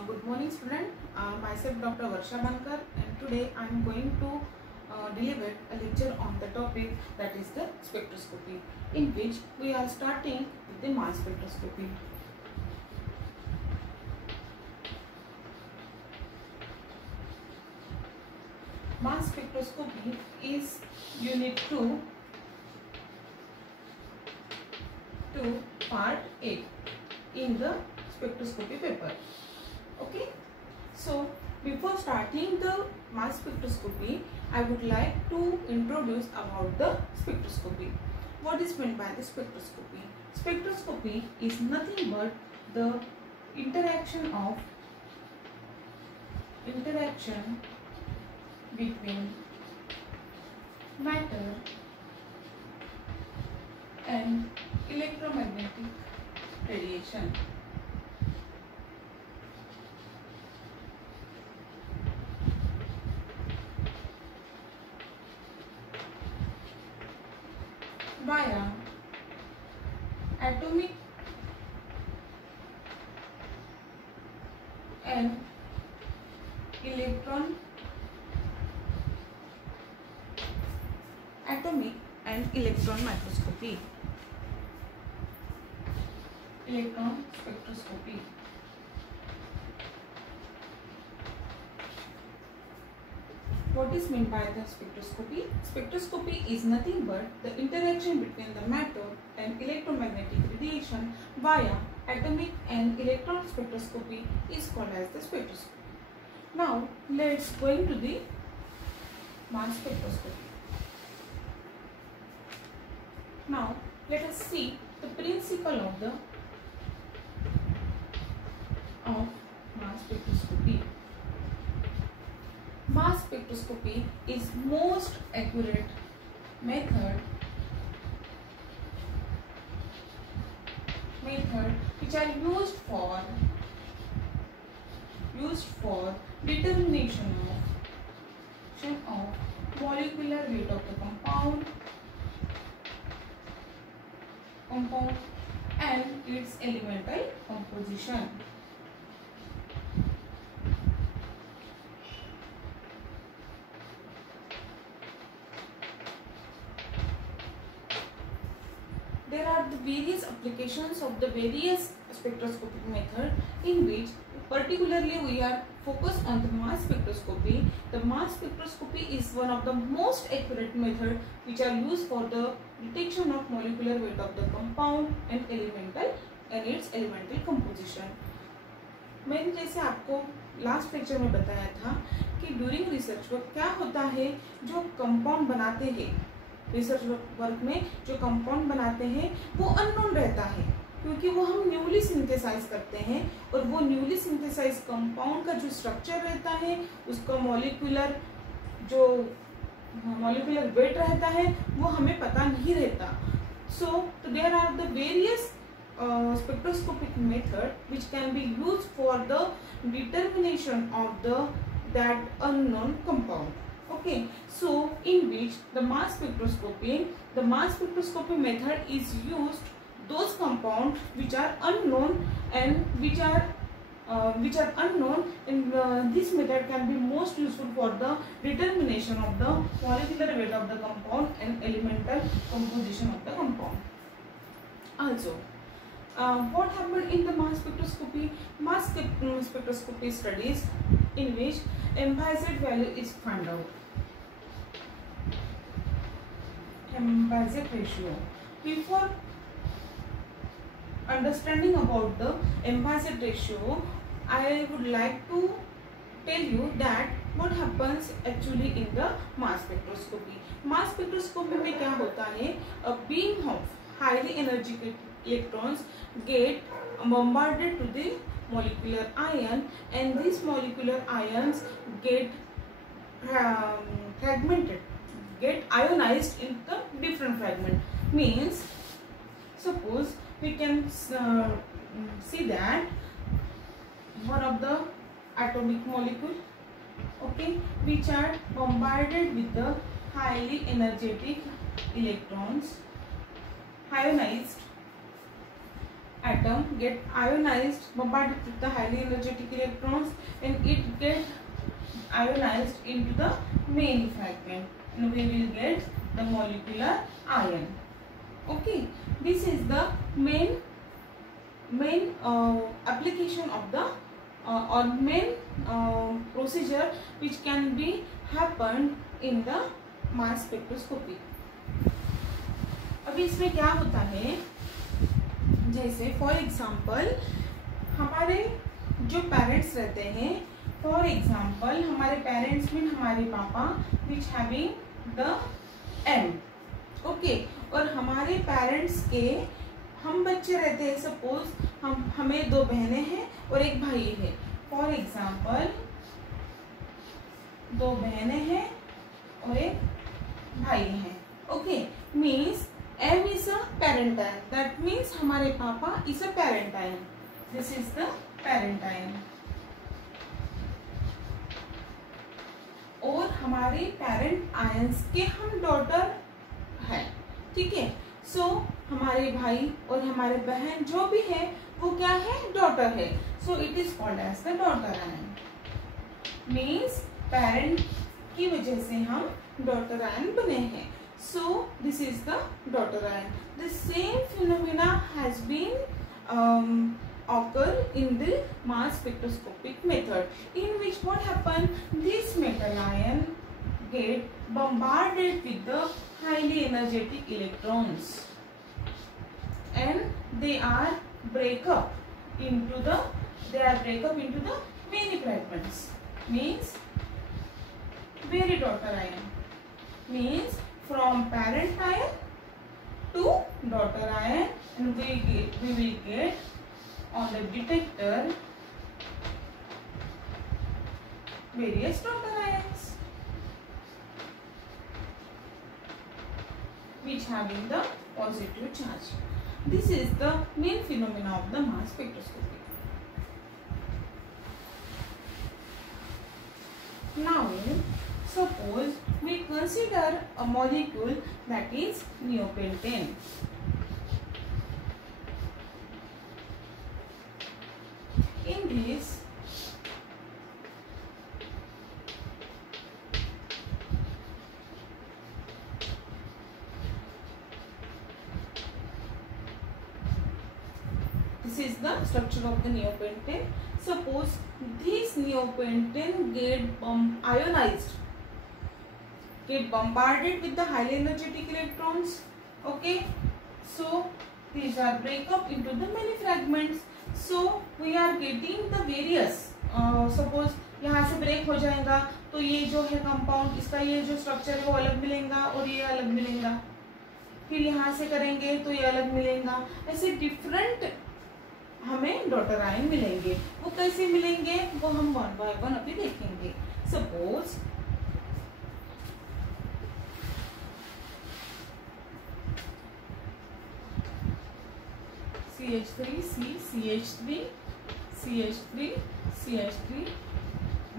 Good morning student, myself Dr. Varsha Bankar, and today I am going to deliver a lecture on the topic that is the spectroscopy, in which we are starting with the mass spectroscopy. Mass spectroscopy is unit 2 to part 8 in the spectroscopy paper. Okay, so before starting the mass spectroscopy, I would like to introduce about the spectroscopy. What is meant by the spectroscopy? Spectroscopy is nothing but the interaction between matter and electromagnetic radiation. Via atomic and electron microscopy, electron spectroscopy. What is meant by the spectroscopy? Spectroscopy is nothing but the interaction between the matter and electromagnetic radiation via atomic and electron spectroscopy is called as the spectroscopy. Now let's go into the mass spectroscopy. Now let us see the principle of mass spectroscopy. Mass spectroscopy is most accurate method which are used for determination of molecular weight of the compound and its elemental composition. There are the various applications of the various spectroscopic method, in which particularly we are focused on the mass spectroscopy. The mass spectroscopy is one of the most accurate method which are used for the detection of molecular weight of the compound and its elemental composition. मैंने जैसे आपको last lecture में बताया था कि during research work क्या होता है, जो कंपाउंड बनाते हैं रिसर्च वर्क में, जो कंपाउंड बनाते हैं वो अननोन रहता है, क्योंकि वो हम न्यूली सिंथेसाइज करते हैं, और वो न्यूली सिंथेसाइज कंपाउंड का जो स्ट्रक्चर रहता है, उसका मॉलिक्यूलर वेट रहता है, वो हमें पता नहीं रहता. So there are the various spectroscopic method which can be used for the determination of that unknown compound. Okay, so in which the mass spectroscopy method is used those compounds which are unknown and which are unknown, and this method can be most useful for the determination of the molecular weight of the compound and elemental composition of the compound. Also, what happened in the mass spectroscopy? Mass spectroscopy studies in which MZ value is found out. MZ ratio. Before understanding about the MZ ratio, I would like to tell you that what happens actually in the mass spectroscopy. Mass spectroscopy में क्या होता है? A beam of highly energetic electrons get bombarded to the molecular ion, and these molecular ions get ionized in the different fragment. Means, suppose we can see that one of the atomic molecule, okay, which are bombarded with the highly energetic electrons, ionized, atom get ionized, bombarded with the highly energetic electrons, and it get ionized into the main fragment, and we will get the molecular ion. Okay, this is the main application of the or main procedure which can be happened in the mass spectroscopy. अभी इसमें क्या होता है, जैसे for example हमारे जो parents रहते हैं, फॉर एग्जांपल हमारे पेरेंट्स मीन हमारे पापा which having the M. Okay, और हमारे पेरेंट्स के हम बच्चे रहते हैं, सपोज हमें 2 बहनें हैं और 1 भाई है. फॉर एग्जांपल 2 बहनें हैं और 1 भाई है. Okay, means M is a parent ion, that means हमारे पापा is a parent ion. This is the parent ion. और हमारे पेरेंट आयंस के हम डॉटर है. ठीक है, सो हमारे भाई और हमारे बहन जो भी है वो क्या है, डॉटर है. So it is called as the daughter ion. Means parent की वजह से हम डॉटर आयन बने हैं. So this is the daughter ion. The same phenomena has been occur in the mass spectroscopic method, in which what happen, this metal ion get bombarded with the highly energetic electrons and they are break up into the many fragments. Means very daughter ion, means from parent ion to daughter ion, and we will get on the detector various daughter ions which having the positive charge. This is the main phenomena of the mass spectroscopy. Now suppose we consider a molecule that is neopentane. In this, this is the structure of the neopentane. Suppose this neopentane get ionized, get bombarded with the highly energetic electrons. Okay, so these are break up into the many fragments. So we are getting the various suppose यहाँ से break हो जाएगा तो ये जो है compound, इसका ये जो स्ट्रक्चर है वो अलग मिलेगा और ये अलग मिलेगा. फिर यहाँ से करेंगे तो ये अलग मिलेगा. ऐसे डिफरेंट हमें डॉटर आयन मिलेंगे. वो कैसे मिलेंगे वो हम 1 by 1 अभी देखेंगे. Suppose CH3, CH3, CH3, CH3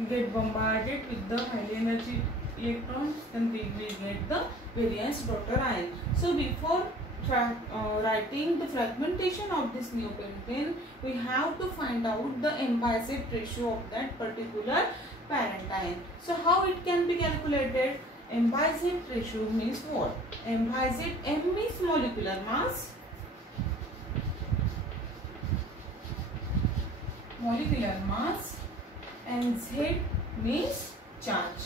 get bombarded with the highly energy electrons, then we will get the variance daughter ion. So before writing the fragmentation of this neopentane, we have to find out the M/Z ratio of that particular parent ion. So how it can be calculated? M/Z ratio means what? M/Z, M means molecular mass, and Z means charge,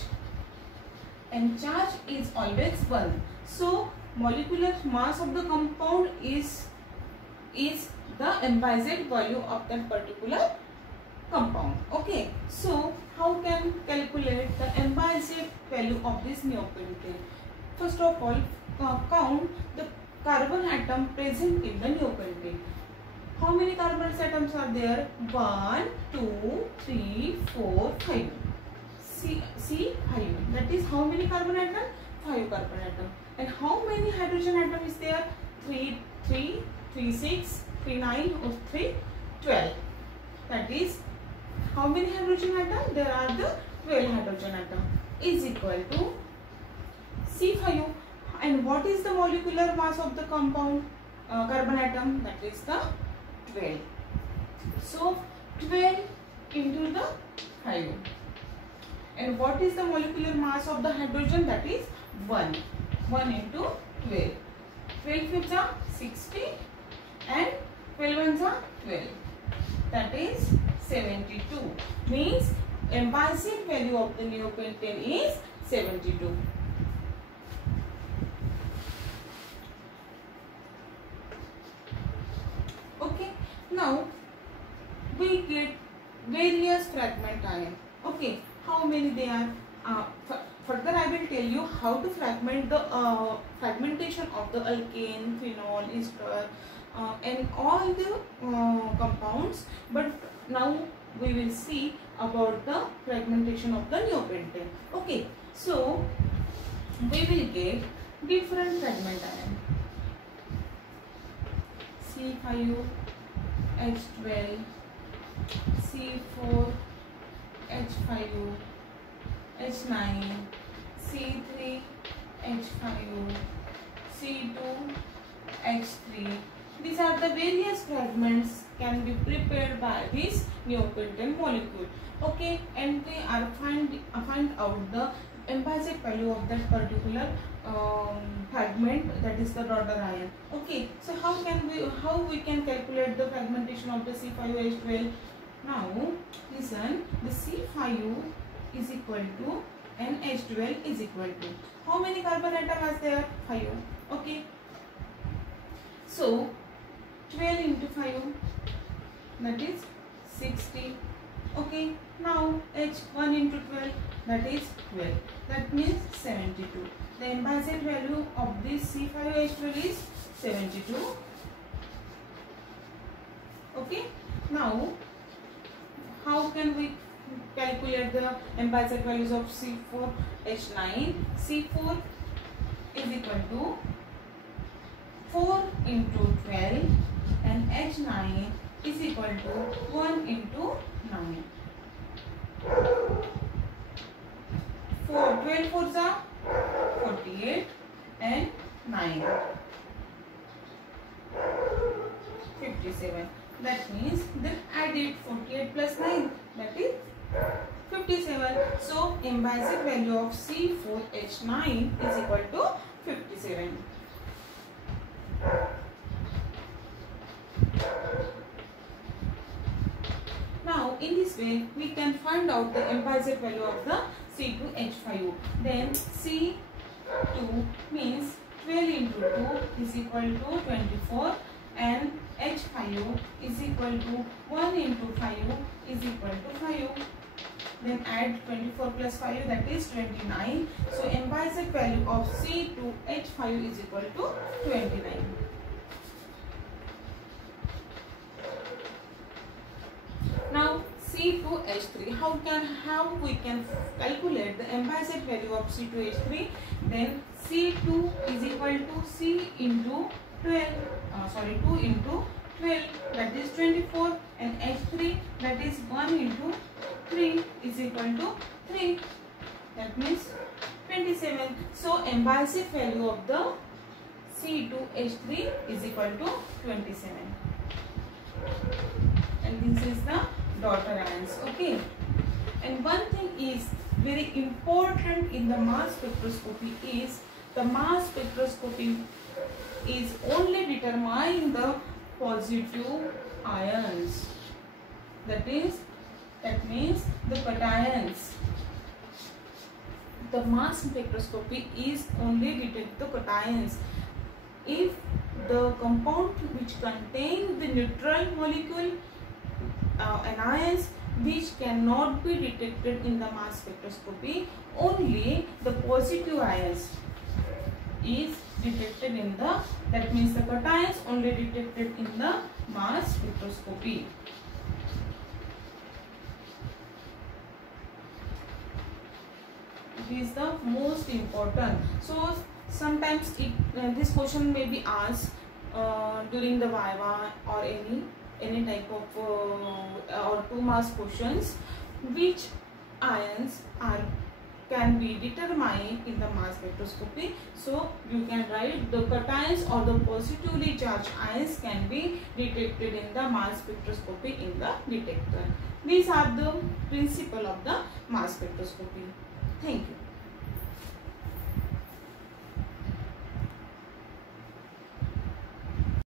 and charge is always 1. So molecular mass of the compound is the M/Z value of that particular compound. Okay, so how can calculate the M/Z value of this neopentane? First of all, count the carbon atom present in the neopentane. How many carbon atoms are there? 1, 2, 3, 4, 5. See 5. That is how many carbon atom? 5 carbon atom. And how many hydrogen atom is there? 3, 6, 3, 9, or 3, 12. That is how many hydrogen atom? There are the 12 hydrogen atom. Is equal to C5. And what is the molecular mass of the compound carbon atom? That is the 12. So 12 into the 5. And what is the molecular mass of the hydrogen? That is 1. 1 into 12. 12 fifths are 60 and 12 ones are 12. That is 72. Means Ambassador value of the neopentane is 72. Okay. Now we get various fragment ion. Okay. How many they are? Further I will tell you how to fragment the fragmentation of the alkane, phenol, ester and all the compounds. But now we will see about the fragmentation of the neopentane. Okay, so we will get different fragment ion. C5H12, C4H5O, H9, C3H5O, C2H3. These are the various fragments can be prepared by this neopentane molecule. Okay, and they are find out the Ambassador value of that particular fragment, that is the daughter ion. Okay, so how we can calculate the fragmentation of the C5H12? Now listen, the C5 is equal to and H12 is equal to how many carbon atom is there? 5. Okay, so 12 into 5, that is 60. Okay, now H1 into 12, that is 12. That means 72. The Ambassador value of this C5H12 is 72. Okay, now how can we calculate the Ambassador values of C4H9? C4 is equal to 4 into 12 and H9 is equal to 1 into 9. 12 fours are 48 and 9 57. That means then add it, 48 plus 9, that is 57. So Ambassador value of C4H9 is equal to 57. Now in this way we can find out the Ambassador value of the C2H5O. Then C2 means 12 into 2 is equal to 24 and H5O is equal to 1 into 5 is equal to 5. Then add 24 plus 5, that is 29. So Ambassador value of C2H5 is equal to 29. Now C2H3, how we can calculate the Ambassador value of C2H3? Then C2 is equal to C into 2 into 12, that is 24, and H3, that is 1 into 3 is equal to 3, that means 27. So Ambassador value of the C2H3 is equal to 27. And this is the daughter ions. Okay, and one thing is very important in the mass spectroscopy is the mass spectroscopy is only determining the positive ions, that means the cations. The mass spectroscopy is only detect the cations. If the compound which contain the neutral molecule anions which cannot be detected in the mass spectroscopy, only the positive ions is detected in the, that means the cations only detected in the mass spectroscopy. It is the most important. So sometimes this question may be asked during the Viva or any type of or 2 marks questions. Which ions are can be determined in the mass spectroscopy. So you can write the cations or the positively charged ions can be detected in the mass spectroscopy in the detector. These are the principle of the mass spectroscopy. Thank you.